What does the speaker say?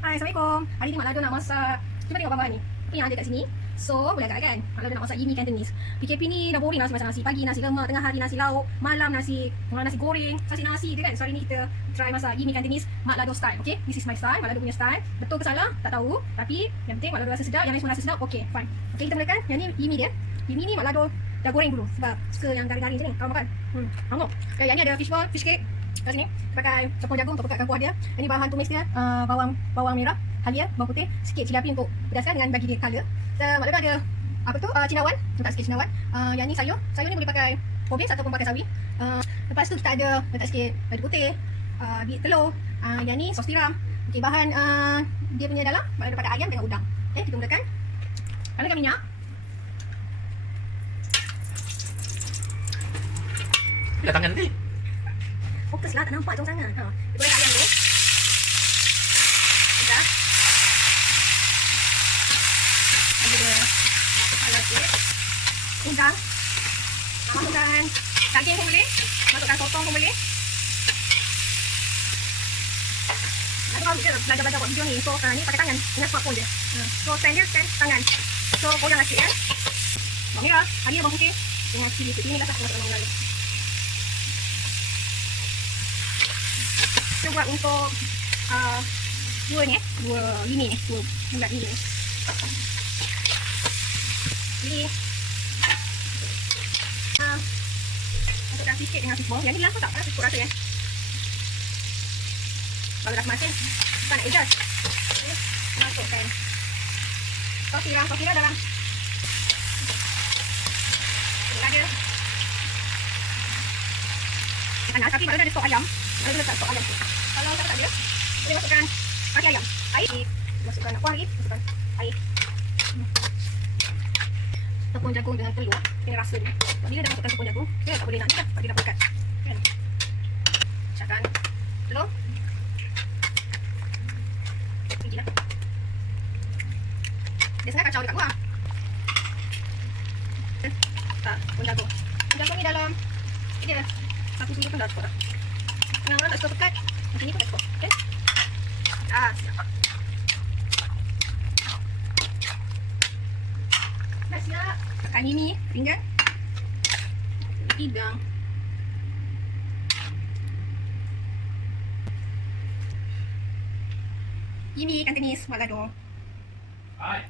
Hai, Assalamualaikum. Hari ni Mak Lado nak masak. Cuba tengok bahan-bahan ni. Apa yang ada kat sini. So, boleh agak kan? Mak Lado nak masak Yimmy Cantonese. PKP ni dah boring lah masak nasi. Pagi nasi lemak, tengah hari nasi lauk, malam nasi goreng, kasih nasi je kan. So, hari ni kita try masak Yimmy Cantonese Mak Lado style. Okay, this is my style, Mak Lado punya style. Betul ke salah? Tak tahu. Tapi yang penting Mak Lado rasa sedap, yang lain semua rasa sedap. Okay, fine. Okay, kita mulakan. Yang ni Yimmy dia. Yimmy ni Mak Lado dah goreng dulu sebab suka yang garing-garing je ni. Kau makan? Tengok. Okay, yang ni ada fish ball, fish cake. Kat sini pakai tepung jagung untuk pekatkan kuah dia. Ini bahan tumis dia, bawang merah, halia, bawang putih, sikit cili api untuk pedaskan dengan bagi dia colour. Mak Lado ada apa tu? Cinawan, letak sikit cinawan. Yang ni sayur ni boleh pakai pobis ataupun pakai sawi. Lepas tu kita ada letak sikit madu putih, biji telur. Yang ni sos tiram. Okey, bahan dia punya dalam Mak Lado pakai ayam dengan udang. Okey, kita mulakan. Panaskan minyak. Bila tangan ni? Fokus lah, tak nampak jauh sangat. Kita goreng ayam dulu. Dah. Ada dia halal sikit. Udang. Masukkan daging pun boleh. Masukkan sotong pun boleh. Nanti kalau kita belajar buat video ni, so ni pakai tangan dengan smartphone je. So stand tangan. So goyang sikit kan. Bawang merah, halia, bawang putih dengan cili putih. Ini dah satu masukkan bawang merah. Kita buat untuk dua ni dua ini dua bulat ini. Jadi masukkan sikit dengan fish ball. Yang ni langsung tak panas ikut rasa ya. Kalau dah kemasin, kita nak adjust. Masukkan sos tiram dalam. Ada panas, tapi kalau ada stok ayam, ada letak stok ayam tu. Kalau tak ada, boleh masukkan kaki ayam. Air, masukkan kuah lagi, masukkan air. Tepung jagung dengan telur, kena rasa dulu. Bila dah masukkan tepung jagung, dia tak boleh nak ni dah, sebab dia dah pekat. Kan? Masukkan telur. Biji lah. Biasanya kacau dekat luar. Tak, tepung jagung. Tepung jagung ni dalam sikit je. Satu sini pun dah cukup dah. Yang orang tak suka pekat, macam ni pun dah cukup. Okay? Siap. Dah siap. Tekan ini, pinggan. Hidang. Yimmy Cantonese Mak Lado. Hai.